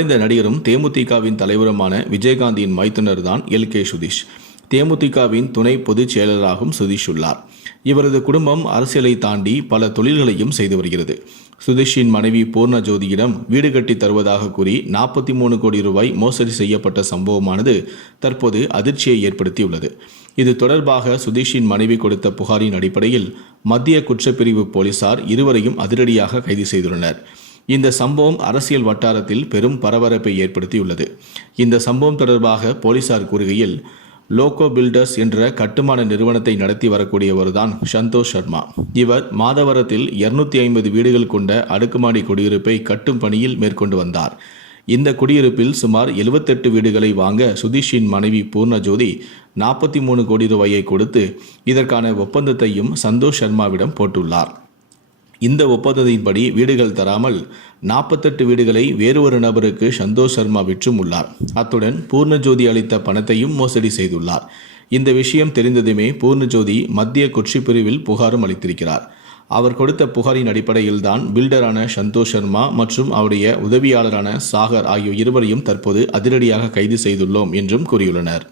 மறைந்த நடிகரும் தேமுதிகவின் தலைவருமான விஜயகாந்தியின் மைத்துனர் தான் எல். கே. சுதீஷ். தேமுதிகவின் துணை பொதுச் செயலராகவும் சுதீஷ் உள்ளார் இவரது குடும்பம் அரசியலை தாண்டி பல தொழில்களையும் செய்து வருகிறது. சுதீஷின் மனைவி பூர்ண ஜோதியிடம் வீடு கட்டி தருவதாக கூறி நாற்பத்தி மூணு கோடி ரூபாய் மோசடி செய்யப்பட்ட சம்பவமானது தற்போது அதிர்ச்சியை ஏற்படுத்தியுள்ளது. இது தொடர்பாக சுதீஷின் மனைவி கொடுத்த புகாரின் அடிப்படையில் மத்திய குற்றப்பிரிவு போலீசார் இருவரையும் அதிரடியாக கைது செய்துள்ளனர். இந்த சம்பவம் அரசியல் வட்டாரத்தில் பெரும் பரபரப்பை ஏற்படுத்தியுள்ளது. இந்த சம்பவம் தொடர்பாக போலீசார் கூறுகையில் லோகோ பில்டர்ஸ் என்ற கட்டுமான நிறுவனத்தை நடத்தி வரக்கூடியவர்தான் சந்தோஷ் சர்மா. இவர் மாதவரத்தில் இருநூத்தி ஐம்பது வீடுகள் கொண்ட அடுக்குமாடி குடியிருப்பை கட்டும் பணியில் மேற்கொண்டு வந்தார். இந்த குடியிருப்பில் சுமார் 78 வீடுகளை வாங்க சுதீஷின் மனைவி பூர்ணஜோதி நாற்பத்தி மூணு கோடி ரூபாயை கொடுத்து இதற்கான ஒப்பந்தத்தையும் சந்தோஷ் சர்மாவிடம் போட்டுள்ளார். இந்த ஒப்பந்தத்தின்படி வீடுகள் தராமல் நாற்பத்தெட்டு வீடுகளை வேறு ஒரு நபருக்கு சந்தோஷ் சர்மா விற்றும் உள்ளார் அத்துடன் பூர்ணஜோதி அளித்த பணத்தையும் மோசடி செய்துள்ளார். இந்த விஷயம் தெரிந்ததுமே பூர்ணஜோதி மத்திய குற்றப்பிரிவில் புகாரும் அளித்திருக்கிறார். அவர் கொடுத்த புகாரின் அடிப்படையில்தான் பில்டரான சந்தோஷ் சர்மா மற்றும் அவருடைய உதவியாளரான சாகர் ஆகிய இருவரையும் தற்போது அதிரடியாக கைது செய்துள்ளோம் என்றும் கூறியுள்ளனர்.